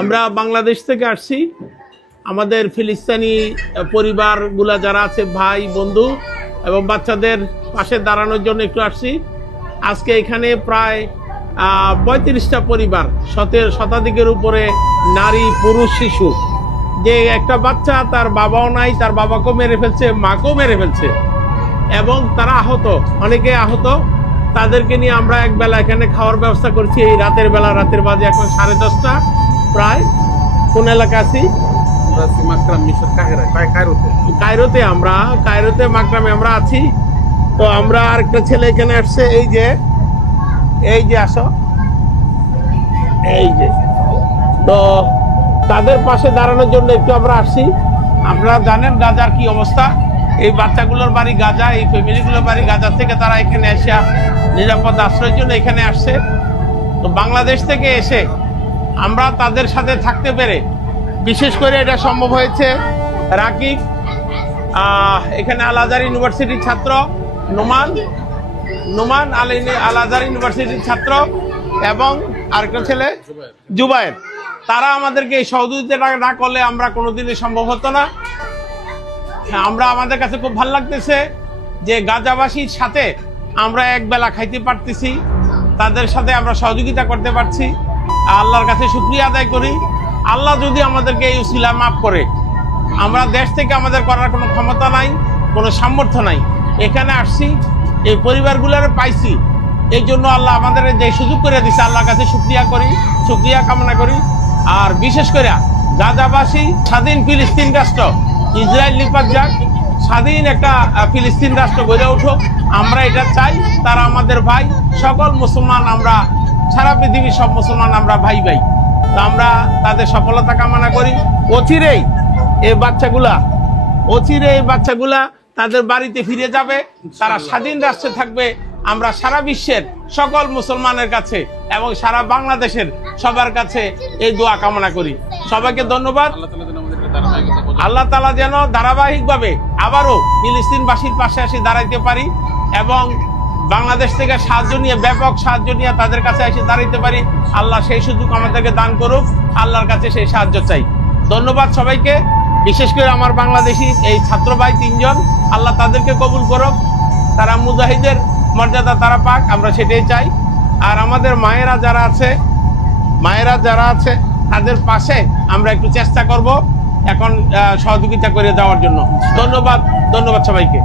আমরা বাংলাদেশ থেকে আসছি। আমাদের ফিলিস্তিনি পরিবারগুলা যারা আছে, ভাই বন্ধু এবং বাচ্চাদের পাশে দাঁড়ানোর জন্য একটু আসছি। আজকে এখানে প্রায় 35টা পরিবার, শতাধিকের উপরে নারী পুরুষ শিশু, যে একটা বাচ্চা তার বাবাও নাই, তার বাবাকেও মেরে ফেলছে, মাকেও মেরে ফেলছে এবং তারা আহত, অনেকে আহত। তাদেরকে নিয়ে আমরা একবেলা এখানে খাওয়ার ব্যবস্থা করছি। এই রাতের বেলা, রাতের বাজে এখন 10:30 প্রায়। কোন এলাকা আছি? কায়রোতে মাকরামে আমরা আছি। তো আমরা আরেকটা ছেলে এখানে আসছে, এই যে আসো, এই যে। তো তাদের পাশে দাঁড়ানোর জন্য একটু আমরা আসছি। আপনারা জানেন গাজার কি অবস্থা। এই বাচ্চাগুলোর বাড়ি গাজা, এই ফ্যামিলিগুলোর বাড়ি গাজা থেকে তারা এখানে এসে নিরাপদ আশ্রয়ের জন্য এখানে আসছে। তো বাংলাদেশ থেকে এসে আমরা তাদের সাথে থাকতে পেরে, বিশেষ করে এটা সম্ভব হয়েছে রাকিব, এখানে আল আজহার ইউনিভার্সিটির ছাত্র নোমান আল আজহার ইউনিভার্সিটির ছাত্র এবং আরেকটা ছেলে জুবায়ের। তারা আমাদেরকে এই সহযোগিতা না করলে আমরা কোনোদিনই সম্ভব হতো না। আমাদের কাছে খুব ভালো লাগতেছে যে গাজাবাসীর সাথে আমরা একবেলা খাইতে পারতেছি, তাদের সাথে আমরা সহযোগিতা করতে পারছি। আল্লাহর কাছে শুকরিয়া আদায় করি। আল্লাহ যদি আমাদেরকে এই উসিলা মাফ করে, আমরা দেশ থেকে আমাদের করার কোনো ক্ষমতা নাই, কোনো সামর্থ্য নাই, এখানে আসছি, এই পরিবারগুলোর পাইছি, এই জন্য আল্লাহ আমাদের যে সুযোগ করে দিচ্ছে, আল্লাহর কাছে শুকরিয়া কামনা করি। আর বিশেষ করে গাজাবাসী স্বাধীন ফিলিস্তিন রাষ্ট্র, ইসরায়েল নিপাত যাক, স্বাধীন একটা ফিলিস্তিন রাষ্ট্র গড়ে উঠুক, আমরা এটা চাই। তারা আমাদের ভাই, সকল মুসলমান, আমরা সারা পৃথিবীর সব মুসলমান আমরা ভাই। তো আমরা তাদের সফলতা কামনা করি। অচিরেই এই বাচ্চাগুলা তাদের বাড়িতে ফিরে যাবে, তারা স্বাধীন রাষ্ট্রে থাকবে। আমরা সারা বিশ্বের সকল মুসলমানের কাছে এবং সারা বাংলাদেশের সবার কাছে এই দোয়া কামনা করি। সবাইকে ধন্যবাদ। আল্লাহ তাআলা যেন ধারাবাহিকভাবে আবারও ফিলিস্তিনবাসীর পাশে এসে দাঁড়াইতে পারি এবং বাংলাদেশ থেকে সাহায্য নিয়ে, ব্যাপক সাহায্য নিয়ে তাদের কাছে এসে দাঁড়াইতে পারি। আল্লাহ সেই সুযোগ আমাদেরকে দান করুক। আল্লাহর কাছে সেই সাহায্য চাই। ধন্যবাদ সবাইকে, বিশেষ করে আমার বাংলাদেশি এই ছাত্র ভাই 3 জন। আল্লাহ তাদেরকে কবুল করুক, তারা মুজাহিদের মর্যাদা তারা পাক, আমরা সেটাই চাই। আর আমাদের মায়েরা যারা আছে তাদের পাশে আমরা একটু চেষ্টা করব এখন সহযোগিতা করে দেওয়ার জন্য। ধন্যবাদ সবাইকে।